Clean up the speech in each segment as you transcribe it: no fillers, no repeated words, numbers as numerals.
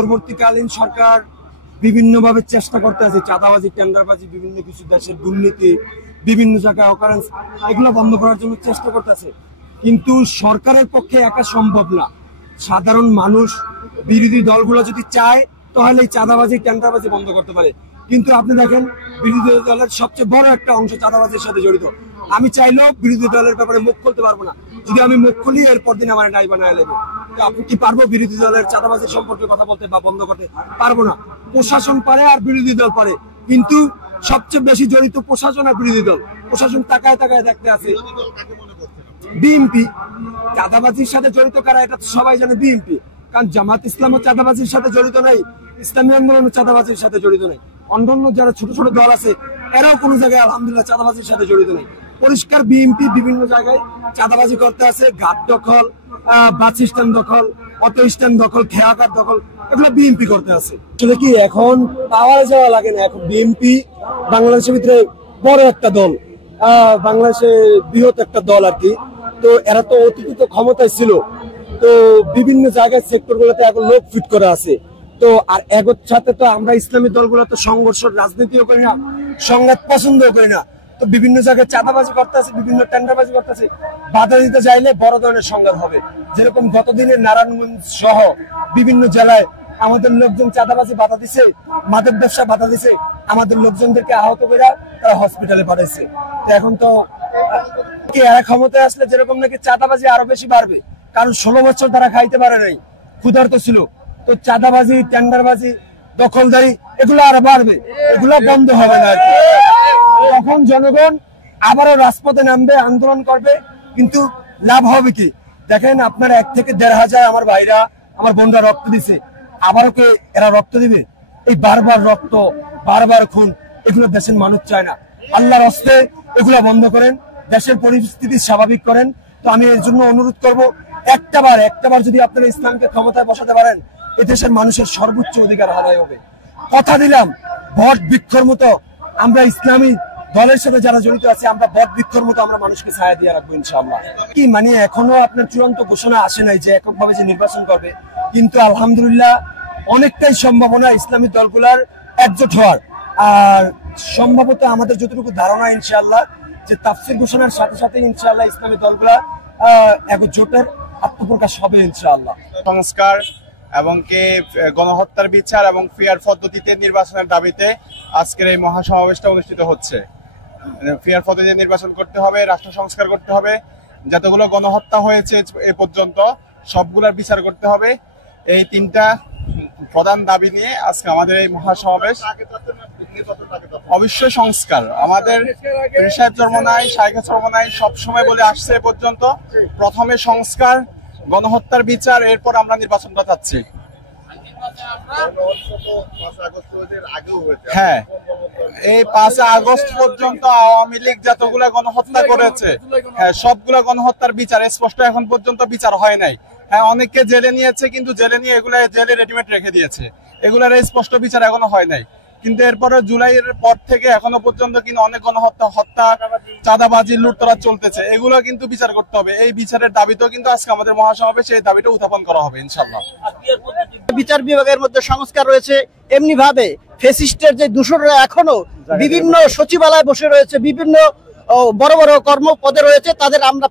অন্তর্বর্তীকালীন সরকার বিভিন্নভাবে চেষ্টা করতে আছে চাঁদাবাজি, টেন্ডারবাজি, বিভিন্ন কিছু দেশের দুর্নীতি, বিভিন্ন জায়গায় অকারেন্স, এগুলো বন্ধ করার জন্য চেষ্টা করতেছে। কিন্তু সরকারের পক্ষে একা সম্ভব না। সাধারণ মানুষ, বিরোধী দলগুলো যদি চায় তাহলে এই চাঁদাবাজি, টেন্ডারবাজি বন্ধ করতে পারে। কিন্তু আপনি দেখেন বিরোধী দলের সবচেয়ে বড় একটা অংশ চাঁদাবাজির সাথে জড়িত। আমি চাইলেও বিরোধী দলের ব্যাপারে মুখ খুলতে পারবো না। যদি আমি মুখ খুলি এরপর দিন আমার নাই বানায় নেবে। আপনি কি পারবো বিরোধী দলের চাঁদাবাজির সম্পর্কে কথা বলতে বা বন্ধ করতে? পারবো না। প্রশাসন পারে আর বিরোধী দল পারে, কিন্তু সবচেয়ে বেশি জড়িত প্রশাসন আর বিরোধী দল। প্রশাসন তাকায় তাকায় দেখতে আছে। বিএনপি চাঁদাবাজির সাথে জড়িত কারা এটা তো সবাই জানে, বিএনপি। কারণ জামাত ইসলামও চাঁদাবাজির সাথে জড়িত নাই, ইসলামী আন্দোলন চাঁদাবাজির সাথে জড়িত নাই। অন্যান্য যারা ছোট ছোট দল আছে এরাও কোনো জায়গায় আলহামদুলিল্লাহ চাঁদাবাজির সাথে জড়িত নাই। পরিষ্কার বিএনপি বিভিন্ন জায়গায় চাঁদাবাজি করতে আছে। ঘাট দখল, বাস স্ট্যান্ড দখল, অটো স্ট্যান্ড দখল, খেয়াঘাট দখল, এগুলো বিএনপি করতে আছে। আসলে কি এখন পাওয়ারে যাওয়া লাগে না। এখন বিএনপি বাংলাদেশের ভিতরে বড় একটা দল, বাংলাদেশের বৃহৎ একটা দল আর কি। তো এরা তো অতীতে ক্ষমতায় ছিল, তো বিভিন্ন জায়গায় সেক্টর গুলোতে এখন লোক ফিট করা আছে। তো আর এগোর সাথে তো আমরা ইসলামী দলগুলো তো সংঘর্ষ রাজনীতিও করি না, সংঘাত পছন্দও করি না। তো বিভিন্ন জায়গায় চাঁদাবাজি করতে আছে, বিভিন্ন টেন্ডারবাজি করতে আছে। বাধা দিতে চাইলে বড় ধরনের সংঘাত হবে। যেরকম গতদিনে নারায়ণগঞ্জ সহ বিভিন্ন জেলায় আমাদের লোকজন চাঁদাবাজি বাধা দিছে, মাদক ব্যবসা বাধা দিছে, আমাদের লোকজনদেরকে আহত করে তারা হসপিটালে পাঠাইছে। তো এখন তো এরা ক্ষমতায় আসলে যেরকম নাকি চাঁদাবাজি আরো বেশি বাড়বে, কারণ 16 বছর তারা খাইতে পারে নাই, ক্ষুধার্ত ছিল। তো চাঁদাবাজি, টেন্ডারবাজি, দখলদারি এগুলো আরো বাড়বে, এগুলো বন্ধ হবে না। তখন জনগণ আবারও রাজপথে নামবে, আন্দোলন করবে, কিন্তু লাভ হবে কি? দেখেন আপনার 1 থেকে 1,500 আমার ভাইরা, আমার বোনরা রক্ত দিছে, আবারও কে এরা রক্ত দিবে? এই বারবার রক্ত, বারবার খুন, এগুলো দেশের মানুষ চায় না। আল্লাহর হস্তে এগুলো বন্ধ করেন, দেশের পরিস্থিতি স্বাভাবিক করেন। তো আমি এর জন্য অনুরোধ করবো, একটাবার যদি আপনারা ইসলামকে ক্ষমতায় বসাতে পারেন, এই দেশের মানুষের সর্বোচ্চ অধিকার আদায় হবে। কথা দিলাম, বট বৃক্ষর মতো আমরা ইসলামী দলের সাথে যারা জড়িত আছে, আমরা বট বৃক্ষর মতো আমরা মানুষকে ছায়া দিয়ে রাখবো ইনশাআল্লাহ। কি মানে এখনো আপনার চূড়ান্ত ঘোষণা আসে নাই যে এককভাবে যে নির্বাচন করবে, কিন্তু আলহামদুলিল্লাহ অনেকটাই সম্ভাবনা ইসলামী দলগুলার একজোট হওয়ার। আর সম্ভবত আমাদের যতটুকু ধারণা ইনশাআল্লাহ যে তাফসীর ঘোষণার সাথে সাথে ইনশাআল্লাহ ইসলামী দলগুলা একজোটের আত্মপ্রকাশ হবে ইনশাআল্লাহ। সংস্কার এবং গণহত্যার বিচার এবং ফেয়ার পদ্ধতিতে নির্বাচনের দাবিতে আজকের এই মহাসমাবেশটা অনুষ্ঠিত হচ্ছে। ফেয়ার পদ্ধতিতে নির্বাচন করতে হবে, রাষ্ট্র সংস্কার করতে হবে, যতগুলো গণহত্যা হয়েছে এ পর্যন্ত সবগুলোর বিচার করতে হবে। এই 3টা প্রধান দাবি নিয়ে আজকে আমাদের এই মহাসমাবেশ। অবশ্যই সংস্কার, আমাদের সাহেব চরমনাই, শায়েখে চরমনাই সবসময় বলে আসছে এ পর্যন্ত, প্রথমে সংস্কার, গণহত্যার বিচার, এরপর আমরা নির্বাচনটা চাচ্ছি। হ্যাঁ, এই 5 আগস্ট পর্যন্ত আওয়ামী লীগ যতগুলা গণহত্যা করেছে, হ্যাঁ সবগুলা গণহত্যার বিচার স্পষ্ট এখন পর্যন্ত বিচার হয় নাই। হ্যাঁ, অনেককে জেলে নিয়েছে, কিন্তু জেলে নিয়ে এগুলা জেলে রেডিমেড রেখে দিয়েছে, এগুলার স্পষ্ট বিচার এখনো হয় নাই। কিন্তু এরপরে জুলাইয়ের পর থেকে এখনো পর্যন্ত কিন্তু অনেক গণহত্যা, হত্যা, চাঁদাবাজি, লুটতরাজ চলতেছে, এগুলো কিন্তু বিচার করতে হবে। এই বিচারের দাবিতেও কিন্তু আজকে আমাদের মহাসমাবেশে এই দাবিটা উত্থাপন করা হবে ইনশাআল্লাহ। বিচার বিভাগের মধ্যে সংস্কার রয়েছে, এমনি ভাবে ফ্যাসিস্টের যে দূষণরা এখনো বিভিন্ন সচিবালয়ে বসে রয়েছে, বিভিন্ন বড় বড় কর্মপদে রয়েছে, তাদের আমরা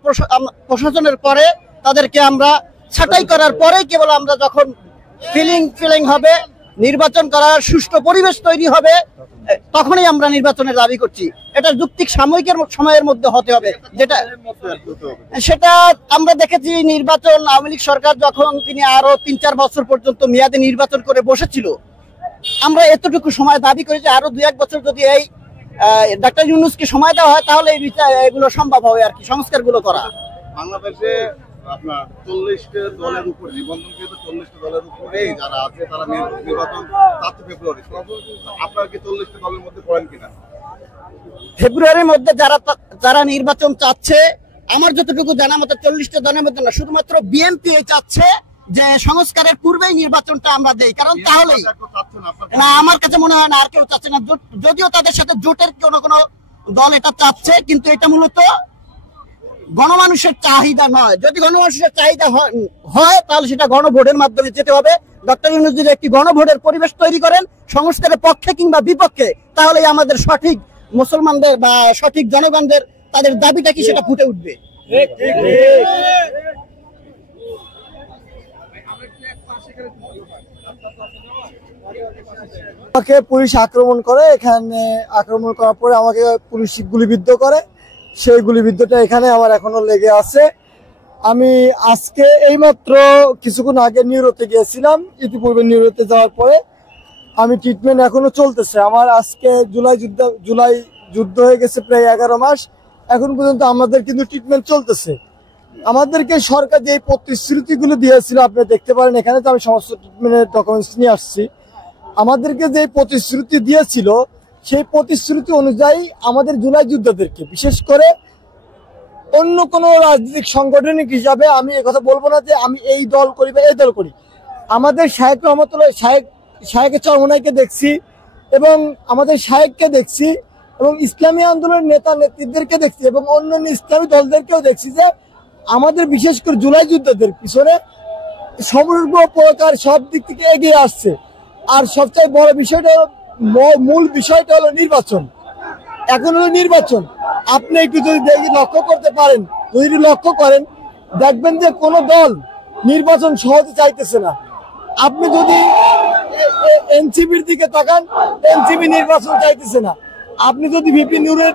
প্রশাসনের পরে তাদেরকে আমরা ছাঁটাই করার পরে কেবল আমরা যখন ফিলিং হবে, নির্বাচন করার সুষ্ঠু পরিবেশ তৈরি হবে, তখনই আমরা নির্বাচনের দাবি করছি। এটা যুক্তিক সাময়িকের সময়ের মধ্যে হতে হবে, যেটা সেটা আমরা দেখেছি নির্বাচন আওয়ামী লীগ সরকার যখন তিনি আরো 3-4 বছর পর্যন্ত মেয়াদে নির্বাচন করে বসেছিল, আমরা এতটুকু সময় দাবি করি যে আরো 2-1 বছর যদি এই ডাক্তার ইউনূসকে সময় দেওয়া হয় তাহলে এই বিচার এগুলো সম্ভব হবে আর কি, সংস্কারগুলো করা। বাংলাদেশে আপনার 40টা দলের উপরে নিবন্ধনকৃত 40টা দলের উপরেই যারা আছে তারা নির্বাচন 7 ফেব্রুয়ারি। আপনারা কি 40টা দলের মধ্যে পড়েন কিনা? ফেব্রুয়ারির মধ্যে যারা নির্বাচন চাচ্ছে, আমার যতটুকু জানা মতো 40টা দলের মধ্যে না, শুধুমাত্র বিএনপি চাচ্ছে যে সংস্কারের পূর্বেই নির্বাচনটা আমরা দেই, কারণ তাহলেই না, আমার কাছে মনে হয় না আর কেউ চাচ্ছে না। যদিও তাদের সাথে জোটের কোনো দল এটা চাচ্ছে, কিন্তু এটা মূলত গণমানুষের চাহিদা নয়। যদি গণমানুষের চাহিদা হয় তাহলে সেটা গণভোটের মাধ্যমে যেতে হবে, ডক্টর ইউনূস যদি একটি গণভোটের পরিবেশ তৈরি করেন সংস্কারের পক্ষে কিংবা বিপক্ষে, তাহলে আমাদের সঠিক মুসলমানদের বা সঠিক জনগণদের তাদের দাবিটা কি সেটা ফুটে উঠবে। আমাকে পুলিশ আক্রমণ করে, এখানে আক্রমণ করার পরে আমাকে পুলিশ গুলিবিদ্ধ করে, সেই গুলিবিদ্ধটা এখানে আমার এখনো লেগে আছে। আমি আজকে এইমাত্র কিছুক্ষণ আগে নিউরোতে গিয়েছিলাম, ইতিপূর্বে নিউরোতে যাওয়ার পরে আমি ট্রিটমেন্ট এখনো চলতেছে আমার। আজকে জুলাই যুদ্ধ হয়ে গেছে প্রায় 11 মাস, এখন পর্যন্ত আমাদের কিন্তু ট্রিটমেন্ট চলতেছে। আমাদেরকে সরকার যে প্রতিশ্রুতিগুলো দিয়েছিল আপনি দেখতে পারেন, এখানে তো আমি সমস্ত ট্রিটমেন্টের ডকুমেন্টস নিয়ে আসছি। আমাদেরকে যে প্রতিশ্রুতি দিয়েছিল সেই প্রতিশ্রুতি অনুযায়ী আমাদের জুলাই যোদ্ধাদেরকে, বিশেষ করে অন্য কোনো রাজনৈতিক সাংগঠনিক হিসাবে আমি কথা বলবো না যে আমি এই দল করি বা এই দল করি। আমাদের শায়েক রহমতুল্লাহ শায়েক চরমনাইকে দেখছি এবং আমাদের শায়েককে দেখছি এবং ইসলামী আন্দোলনের নেতা নেত্রীদেরকে দেখছি এবং অন্যান্য ইসলামী দলদেরকেও দেখছি যে আমাদের বিশেষ করে জুলাই যোদ্ধাদের পিছনে সমগ্র প্রকার সব দিক থেকে এগিয়ে আসছে। আর সবচেয়ে বড় বিষয়টা মূল বিষয়টা হলো নির্বাচন। এখন হলো নির্বাচন। আপনি একটু যদি লক্ষ্য করতে পারেন, যদি লক্ষ্য করেন দেখবেন যে কোন দল নির্বাচন সহজে চাইতেছে না। আপনি যদি এনসিপির দিকে তাকান, এনসিপি নির্বাচন চাইতেছে না। আপনি যদি ভিপি নূরের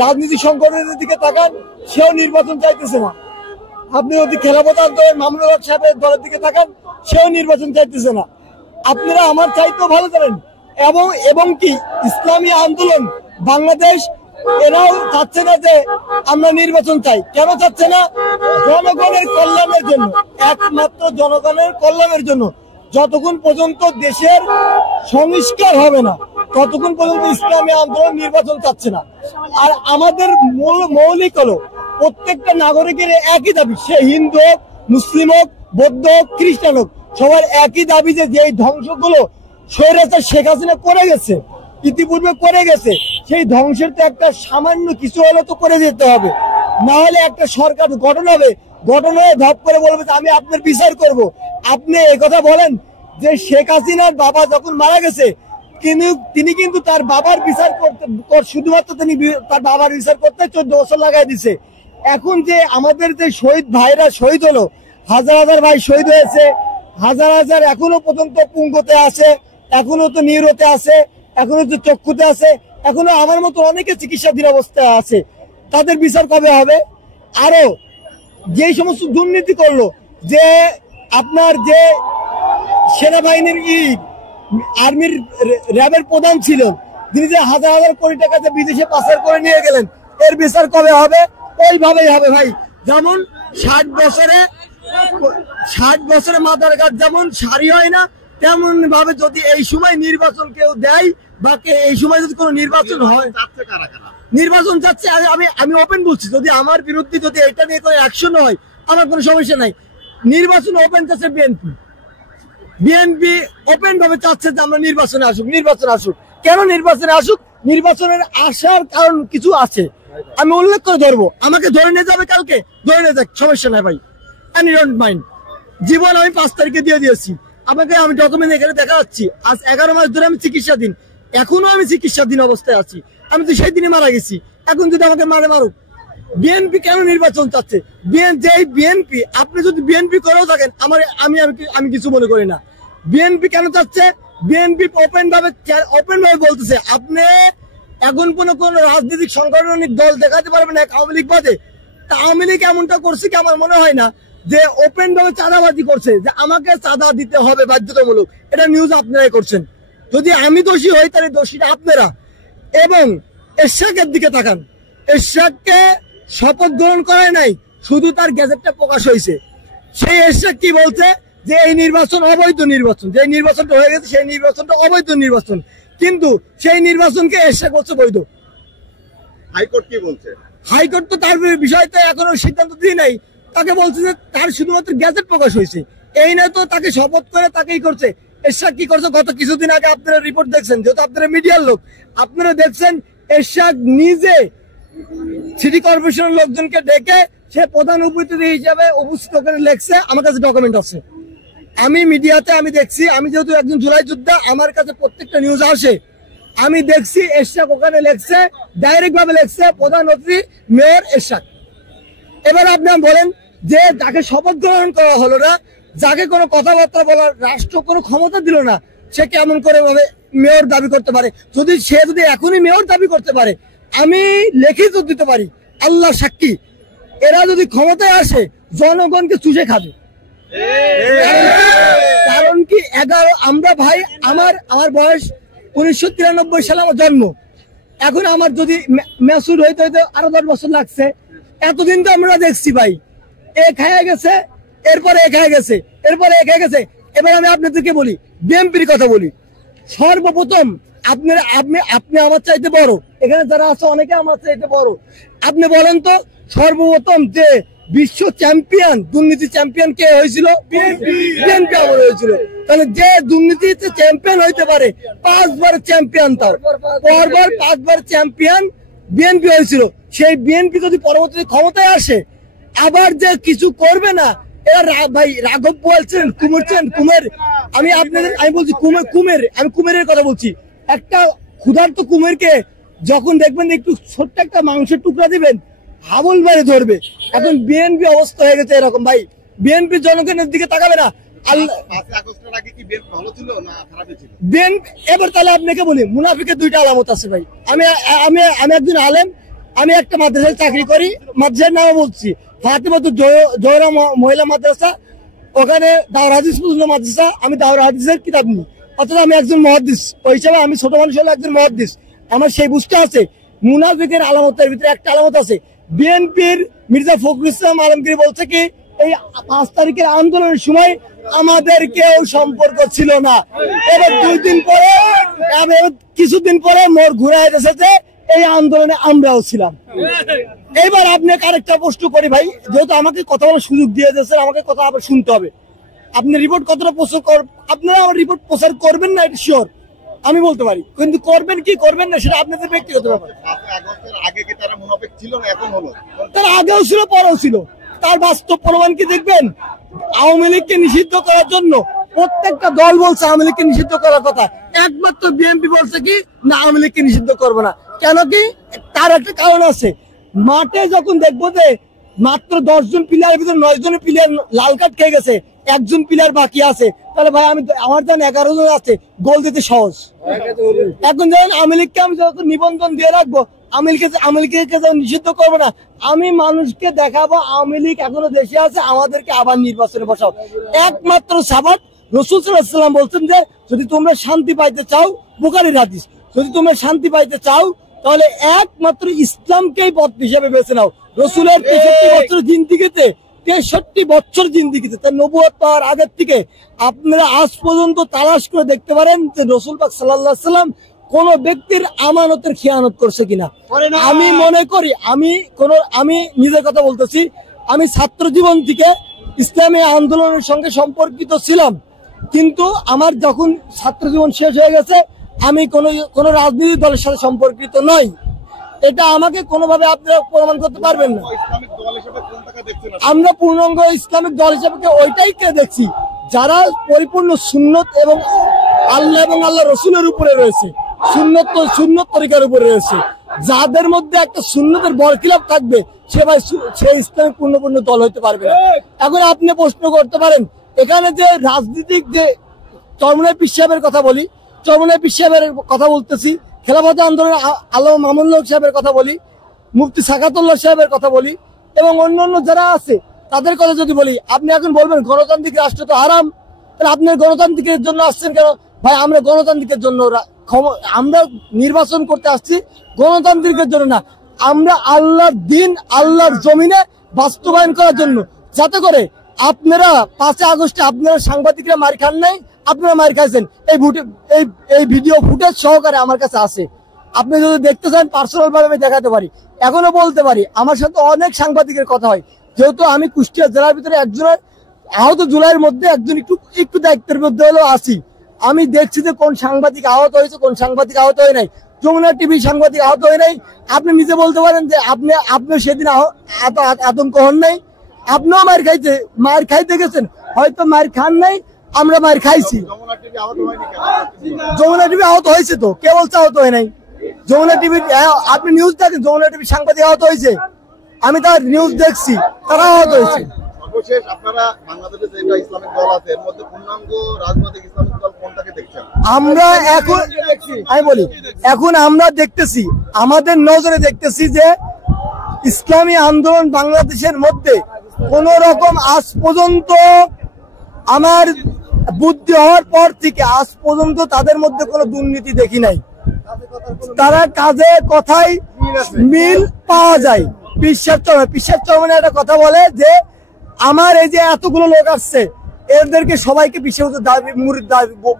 রাজনীতি সংগঠনের দিকে তাকান, সেও নির্বাচন চাইতেছে না। আপনি যদি খেলাফত আন্দোলনের মামুনুল হক সাহেবের দলের দিকে তাকান, সেও নির্বাচন চাইতেছে না। আপনারা আমার চাইতেও ভালো জানেন এবং কি ইসলামী আন্দোলন বাংলাদেশ এরাও চাচ্ছে না যে আমরা নির্বাচন চাই। কেন চাচ্ছে না? জনগণের কল্যাণের জন্য, একমাত্র জনগণের কল্যাণের জন্য। যতক্ষণ পর্যন্ত দেশের সংস্কার হবে না ততক্ষণ পর্যন্ত ইসলামী আন্দোলন নির্বাচন চাচ্ছে না। আর আমাদের মৌলিক হলো প্রত্যেকটা নাগরিকের একই দাবি, সে হিন্দু হোক, মুসলিম হোক, বৌদ্ধ হোক, খ্রিস্টান হোক, সবার একই দাবি যে এই ধ্বংসগুলো স্বৈরাচার শেখ হাসিনা করে গেছে, ইতিপূর্বে করে গেছে, সেই ধ্বংসের তো একটা সামান্য কিছু হলে তো করে যেতে হবে। না হলে একটা সরকার গঠন হবে, গঠন হয়ে ধপ করে বলবে যে আমি আপনার বিচার করব। আপনি এই কথা বলেন যে শেখ হাসিনার বাবা যখন মারা গেছে তিনি কিন্তু তার বাবার বিচার করতে, শুধুমাত্র তিনি তার বাবার বিচার করতে 14 বছর লাগাই দিছে। এখন যে আমাদের যে শহীদ ভাইরা শহীদ হলো, হাজার হাজার ভাই শহীদ হয়েছে, হাজার হাজার এখনো পর্যন্ত পুঙ্গতে আছে, এখনো তো নিউরোতে আছে, এখনো তো চক্ষুতে আছে, এখনো আমার মতো অনেকে চিকিৎসাধীন অবস্থায় আছে। তাদের বিচার কবে হবে? আরো যে সমস্ত দুর্নীতি করলো, যে আপনার যে সেনাবাহিনীর আর্মির র্যাবের প্রধান ছিলেন, তিনি যে হাজার হাজার কোটি টাকা যে বিদেশে পাচার করে নিয়ে গেলেন, এর বিচার কবে হবে? ওইভাবেই হবে ভাই। যেমন 60 বছরে মাথার কাজ যেমন সারি হয় না, তেমন ভাবে যদি এই সময় নির্বাচন কেউ দেয় বা এই সময় যদি কোনো নির্বাচন হয়, নির্বাচন চাচ্ছে, আমি ওপেন বলছি, যদি আমার বিরুদ্ধে যদি এটা নিয়ে কোনো অ্যাকশন হয় আমার কোনো সমস্যা নাই। নির্বাচন ওপেন চাচ্ছে বিএনপি ওপেন ভাবে চাচ্ছে যে আমরা নির্বাচনে আসুক। কেন নির্বাচনে আসুক? নির্বাচনের আসার কারণ কিছু আছে, আমি উল্লেখ করে ধরবো। আমাকে ধরে নিয়ে যাবে কালকে, ধরে নিয়ে যাক, সমস্যা নাই ভাই, এনি ডোন্ট মাইন্ড। জীবন আমি 5 তারিখে দিয়ে দিয়েছি, আমাকে আমি ডকুমেন্ট এখানে দেখা যাচ্ছি। আজ 11 মাস ধরে আমি চিকিৎসাধীন, এখনো আমি চিকিৎসাধীন অবস্থায় আছি। আমি তো সেই দিনে মারা গেছি, এখন যদি আমাকে মারুক। বিএনপি কেন নির্বাচন চাচ্ছে? বিএনপি, আপনি যদি বিএনপি করেও থাকেন আমি কিছু মনে করি না। বিএনপি কেন চাচ্ছে? বিএনপি ওপেন ভাবে বলতেছে আপনি এখন কোন রাজনৈতিক সাংগঠনিক দল দেখাতে পারবেন এক আওয়ামী লীগ বাদে। আওয়ামী লীগ এমনটা করছে কি আমার মনে হয় না, যে ওপেন ভাবে চাঁদাবাজি করছে, যে আমাকে চাঁদা দিতে হবে বাধ্যতামূলক। এটা নিউজ আপনারাই করছেন। যদি আমি দোষী হই তাহলে দোষীটা আপনারা। এবং এরশাদের দিকে তাকান, এরশাদকে শপথ গ্রহণ করায় নাই, শুধু তার গ্যাজেটটা প্রকাশ হয়েছে। সেই এরশাদ কি বলছে? যে এই নির্বাচন অবৈধ নির্বাচন, যে নির্বাচনটা হয়ে গেছে সেই নির্বাচনটা অবৈধ নির্বাচন, কিন্তু সেই নির্বাচনকে এরশাদ করছে বৈধ। হাইকোর্ট কি বলছে? হাইকোর্ট তো তার বিষয়টা এখনো সিদ্ধান্ত দিয়ে নাই, তাকে বলছে যে তার শুধুমাত্র গ্যাজেট প্রকাশ হয়েছে, এই নয় তো তাকে শপথ করে তাকেই করছে। এরশাদ কি করছে? গত কিছুদিন আগে আপনারা রিপোর্ট দেখছেন, যেহেতু আপনারা মিডিয়ার লোক, আপনারা দেখছেন এরশাদ নিজে সিটি কর্পোরেশনের লোকজনকে ডেকে সে প্রধান অতিথি হিসেবে উপস্থিত করে লেখছে, আমার কাছে ডকুমেন্ট আছে। আমি মিডিয়াতে আমি দেখছি, আমি যেহেতু একজন জুলাই যোদ্ধা, আমার কাছে প্রত্যেকটা নিউজ আসে, আমি দেখছি এরশাদ ওখানে লেখছে, ডাইরেক্ট ভাবে লেখছে প্রধান অতিথি মেয়র এরশাদ। এবার আপনি বলেন যে যাকে শপথ গ্রহণ করা হলো না, যাকে কোনো কথাবার্তা বলার রাষ্ট্র কোনো ক্ষমতা দিল না, সে কেমন করে ভাবে মেয়র দাবি করতে পারে? সে যদি এখনই মেয়র দাবি করতে পারে, আমি লিখিত দিতে পারি, আল্লাহ সাক্ষী, এরা যদি ক্ষমতায় আসে জনগণকে চুষে খাবে। কারণ কি আমরা ভাই, আমার বয়স 1993 সালে আমার জন্ম, এখন আমার যদি ম্যাচুর হইতে হইতে আরো 10 বছর লাগছে। এতদিন তো আমরা দেখছি ভাই, এ খায়া গেছে, এরপরে এ খায়া গেছে, এরপরে এ খায়া গেছে। এবার আমি আপনাদেরকে বলি, বিএনপির কথা বলি। সর্বপ্রথম আপনি আমার চাইতে বড়, এখানে যারা আছে অনেকে আমার চাইতে বড়। আপনি বলেন তো, সর্বপ্রথম যে বিশ্ব চ্যাম্পিয়ন, দুর্নীতি চ্যাম্পিয়ন কে হয়েছিল? বিএনপি আমার হয়েছিল। তাহলে যে দুর্নীতিতে চ্যাম্পিয়ন হইতে পারে, 5 বার চ্যাম্পিয়ন, তার পরবার 5 বার চ্যাম্পিয়ন বিএনপি হয়েছিল। সেই বিএনপি যদি পরবর্তীতে ক্ষমতায় আসে, আবার যে কিছু করবে না, এরা ভাই রাঘব বলছেন, কুমের, আমি বলছি আমি কুমেরের কথা বলছি। একটা ক্ষুধার্ত কুমেরকে যখন দেখবেন একটু ছোট্ট একটা মাংসের টুকরা দিবেন, হাবল বাড়ি ধরবে। এখন বিএনপি অবস্থা হয়ে গেছে এরকম ভাই, বিএনপি জনগণের দিকে তাকাবে না। এবার তাহলে আপনাকে বলি, মুনাফিকের 2টা আলামত আছে ভাই। আমি একজন আলেম, আমি একটা মাদ্রাসায় চাকরি করি, মাদ্রাসার নাম বলছি ফাতেমাতুল জোহরা মহিলা মাদ্রাসা, ওখানে দাওরা হাদিস পর্যন্ত মাদ্রাসা। আমি দাওরা হাদিসের কিতাব নিই, অথচ আমি একজন মুহাদ্দিস, ওই হিসাবে আমি ছোট মানুষ হলে একজন মুহাদ্দিস, আমার সেই বুঝতে আছে। মুনাফিকের আলামতের ভিতরে একটা আলামত আছে। বিএনপির মির্জা ফখরুল ইসলাম আলমগীর বলছে কি, এই 5 তারিখের আন্দোলনের সময় আমাদের কেউ সম্পর্ক ছিল না। এবার কিছুদিন পরে মোর ঘুরাই এসেছে যে এই আন্দোলনে আমরাও ছিলাম। এইবার আপনাকে আরেকটা প্রশ্ন করি ভাই, যেহেতু আমাকে কথা বলার সুযোগ দিয়ে দিয়েছেন, আমাকে কথা আবার শুনতে হবে। আপনি রিপোর্ট কতটা প্রচার আপনারা আমার রিপোর্ট প্রচার করবেন না, এটা শিওর আমি বলতে পারি, কিন্তু করবেন কি করবেন না সেটা আপনাদের ব্যক্তিগত ব্যাপার। তার আগেও ছিল, পরেও ছিল, তার বাস্তব প্রমাণ কি দেখবেন? আওয়ামী লীগকে নিষিদ্ধ করার জন্য প্রত্যেকটা দল বলছে আওয়ামী লীগকে নিষিদ্ধ করার কথা, একমাত্র বিএনপি বলছে কি না আওয়ামী লীগকে নিষিদ্ধ করবো না। কেন কি? তার একটা কারণ আছে। মাঠে যখন দেখবো যে মাত্র 10 জন প্লেয়ারের ভিতরে 9 জনের প্লেয়ার লাল কার্ড খেয়ে গেছে, একজন প্লেয়ার বাকি আছে, তাহলে ভাই আমার যখন 11 জন আছে, গোল দিতে সহজ। এখন যখন আওয়ামী লীগকে আমি যখন নিবন্ধন দিয়ে রাখবো, আওয়ামী লীগকে নিষিদ্ধ করবো না, আমি মানুষকে দেখাবো আওয়ামী লীগ এখনো দেশে আছে, আমাদেরকে আবার নির্বাচনে বসাও। একমাত্র সাবাত রাসূল সাল্লাল্লাহু আলাইহি ওয়াসাল্লাম বলছেন যে যদি তোমরা শান্তি পাইতে চাও, বুখারীর হাদিস, যদি তোমরা শান্তি পাইতে চাও তাহলে একমাত্র ইসলামকেই পথ হিসেবে বেছে নাও। রাসূলের 63 বছর জিন্দেগিতে, 63 বছর জিন্দেগিতে, তার নবুয়ত পাওয়ার আগের থেকে আপনারা আজ পর্যন্ত তালাশ করে দেখতে পারেন যে রাসূল পাক সাল্লাল্লাহু আলাইহি ওয়াসাল্লাম কোন ব্যক্তির আমানতের খেয়ানত করছে কিনা। আমি মনে করি, আমি নিজের কথা বলতেছি, আমি ছাত্র জীবন থেকে ইসলামী আন্দোলনের সঙ্গে সম্পর্কিত ছিলাম, কিন্তু আমার যখন ছাত্র জীবন শেষ হয়ে গেছে, আমি কোন রাজনৈতিক দলের সাথে সম্পর্কিত নই। এটা আমাকে কোনোভাবে আপনারা প্রমাণ করতে পারবেন না। আমরা পূর্ণাঙ্গ ইসলামিক দল হিসেবে ওইটাইকে দেখছি যারা পরিপূর্ণ সুন্নত এবং আল্লাহ রসুলের উপরে রয়েছে, সুন্নত তরিকার উপরে রয়েছে। যাদের মধ্যে একটা সুন্নতের বরখিলাফ থাকবে, সে ইসলামিক পূর্ণপূর্ণ দল হইতে পারবে না। এখন আপনি প্রশ্ন করতে পারেন, এখানে যে রাজনীতিক যে চরমনাই পীর সাহেবের কথা বলি, চরমনাই পীর সাহেবের কথা বলতেছি, খেলাফত আন্দোলনের আল্লামা মামুনুল হক সাহেবের কথা বলি, মুফতি সাখাতুল্লাহ সাহেবের কথা বলি, এবং অন্যান্য যারা আছে তাদের কথা যদি বলি, আপনি এখন বলবেন গণতান্ত্রিক রাষ্ট্র তো হারাম, তাহলে আপনি গণতান্ত্রিকের জন্য আসছেন কেন? ভাই আমরা গণতান্ত্রিকের জন্য, আমরা নির্বাচন করতে আসছি গণতান্ত্রিকের জন্য না, আমরা আল্লাহর দিন আল্লাহর জমিনে বাস্তবায়ন করার জন্য, যাতে করে আপনারা 5 আগস্টে আপনারা সাংবাদিকরা মার খান নাই, আপনারা মার খাইছেন। এই ভিডিও ফুটেজ সহকারে আমার কাছে আছে, আপনি যদি দেখতে চান পার্সোনাল ভাবে আমি দেখাতে পারি। এখনো বলতে পারি, আমার সাথে অনেক সাংবাদিকের কথা হয়, যেহেতু আমি কুষ্টিয়া জেলার ভিতরে একজনের আহত জুলাইয়ের মধ্যে একজন একটু দায়িত্বের মধ্যে হলেও আসি। আমি দেখছি যে কোন সাংবাদিক আহত হয়েছে, কোন সাংবাদিক আহত হয় নাই। যমুনা টিভি সাংবাদিক আহত হয় নাই। আপনি নিজে বলতে পারেন যে আপনি সেদিন আতঙ্ক হন নাই, আপনিও মার খাইতে গেছেন, হয়তো মার খান নাই, আমরা মার খাইছি। যমুনা টিভি আহত হয়নি কেন? যমুনা টিভি আহত হয়েছে তো, কে বলছে আহত হয় নাই? যমুনা টিভি আপনি নিউজ দেখেন, যমুনা টিভি সাংবাদিক আহত হয়েছে, আমি তার নিউজ দেখছি, তারা আহত হয়েছে। সর্বশেষ আপনারা বাংলাদেশে যেটা ইসলামিক দল আছে এর মধ্যে পূর্ণাঙ্গ রাজনৈতিক ইসলামিক দল কোনটাকে দেখছেন? আমরা এখন আমি বলি, এখন আমরা দেখতেছি, আমাদের নজরে দেখতেছি যে ইসলামী আন্দোলন বাংলাদেশের মধ্যে কোন রকম আজ পর্যন্ত, আমার বুদ্ধি হওয়ার পর থেকে আজ পর্যন্ত তাদের মধ্যে কোনো দুর্নীতি দেখি নাই। তারা কাজে কথায় মিল পাওয়া যায়। বিশ্বাস চরমনে একটা কথা বলে যে আমার এই যে এতগুলো লোক আসছে, এদেরকে সবাইকে বিশ্বাস মুরিদ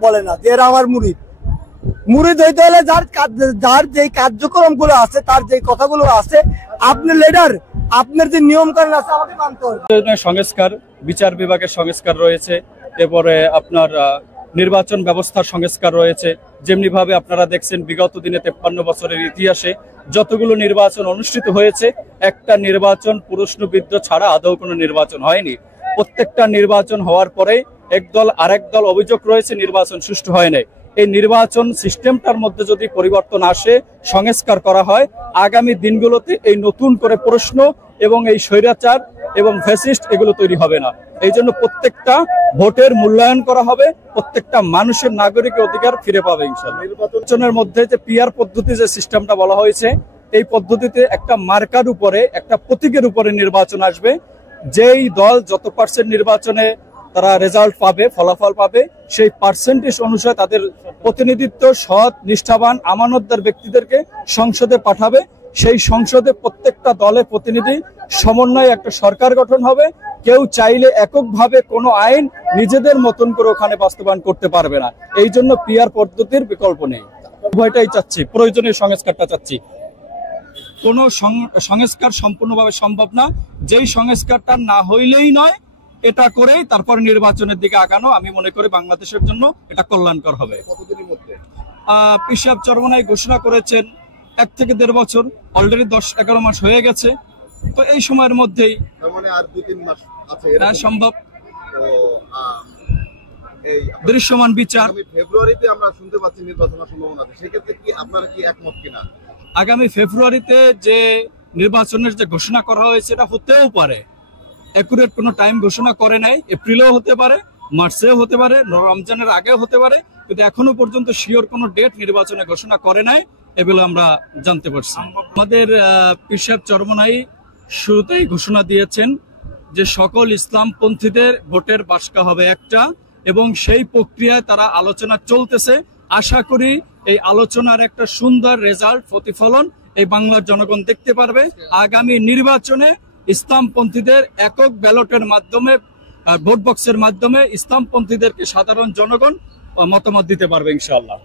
বলে না যে এরা আমার মুরিদ। মুরিদ হইতে হলে যার যে কার্যক্রম গুলো আছে, তার যে কথাগুলো আছে, আপনার লিডার, আপনার যে নিয়ম কানুন আছে আমাকে মানতে হবে। সংস্কার, বিচার বিভাগের সংস্কার রয়েছে, এরপরে আপনার নির্বাচন ব্যবস্থার সংস্কার রয়েছে। যেমনি ভাবে আপনারা দেখছেন বিগত দিনে 53 বছরের ইতিহাসে যতগুলো নির্বাচন অনুষ্ঠিত হয়েছে, একটা নির্বাচন প্রশ্নবিদ্ধ ছাড়া আদৌ কোনো নির্বাচন হয়নি। প্রত্যেকটা নির্বাচন হওয়ার পরে একদল আরেক দল অভিযোগ রয়েছে নির্বাচন সুষ্ঠু হয় নাই। এই নির্বাচন সিস্টেমটার মধ্যে যদি পরিবর্তন আসে, সংস্কার করা হয়, আগামী দিনগুলোতে এই নতুন করে প্রশ্ন এবং এই স্বৈরাচার এবং ফ্যাসিস্ট এগুলো তৈরি হবে না। এই জন্য প্রত্যেকটা ভোটের মূল্যায়ন করা হবে, প্রত্যেকটা মানুষের নাগরিক অধিকার ফিরে পাবে ইনশাআল্লাহ। নির্বাচনের মধ্যে যে পিআর পদ্ধতি যে সিস্টেমটা বলা হয়েছে, এই পদ্ধতিতে একটা মার্কার উপরে, একটা প্রতীকের উপরে নির্বাচন আসবে। যেই দল যত পার্সেন্ট নির্বাচনে তারা রেজাল্ট পাবে, ফলাফল পাবে, সেই পার্সেন্টেজ অনুসারে তাদের প্রতিনিধিত্ব সৎ, নিষ্ঠাবান, আমানতদার ব্যক্তিদেরকে সংসদে পাঠাবে। সেই সংসদে প্রত্যেকটা দলের প্রতিনিধি সমন্বয়ে একটা সরকার গঠন হবে। কেউ চাইলে এককভাবে কোনো আইন নিজেদের মতন করে ওখানে বাস্তবায়ন করতে পারবে না। এই জন্য পিআর পদ্ধতির বিকল্প নেই। উভয়টাই চাচ্ছি, প্রয়োজনীয় সংস্কারটা চাচ্ছি। কোনো সংস্কার সম্পূর্ণভাবে সম্ভব না। যেই সংস্কারটা না হইলেই নয়, এটা করেই তারপর নির্বাচনের দিকে আগানো, আমি মনে করি বাংলাদেশের জন্য এটা কল্যাণকর হবে। কতদিনের মধ্যে? পিসাব চরমনাই ঘোষণা করেছেন 1 থেকে 1.5 বছর, অলরেডি 10-11 মাস হয়ে গেছে। তো এই সময়ের মধ্যেই মানে আর 2-3 মাস আছে সম্ভব। এই দৃশ্যমান বিচার ফেব্রুয়ারিতে আমরা শুনতে পাচ্ছি নির্বাচনের সম্ভাবনা আছে, সেক্ষেত্রে কি আপনারা কি একমত কিনা? আগামী ফেব্রুয়ারিতে যে নির্বাচনের যে ঘোষণা করা হয়েছে, এটা হতেও পারে। অ্যাকুরেট কোনো টাইম ঘোষণা করে নাই। এপ্রিলেও হতে পারে, মার্চেও হতে পারে, রমজানের আগেও হতে পারে, কিন্তু এখনো পর্যন্ত শিওর কোনো ডেট নির্বাচনে ঘোষণা করে নাই, এগুলো আমরা জানতে পারছি। আমাদের পীর সাহেব চরমনাই শুরুতেই ঘোষণা দিয়েছেন যে সকল ইসলামপন্থীদের ভোটের বাক্স হবে একটা, এবং সেই প্রক্রিয়ায় তারা আলোচনা চলতেছে। আশা করি এই আলোচনার একটা সুন্দর রেজাল্ট, প্রতিফলন এই বাংলার জনগণ দেখতে পারবে। আগামী নির্বাচনে ইসলামপন্থীদের একক ব্যালটের মাধ্যমে, ভোট বক্সের মাধ্যমে ইসলামপন্থীদেরকে সাধারণ জনগণ মতামত দিতে পারবে ইনশাআল্লাহ।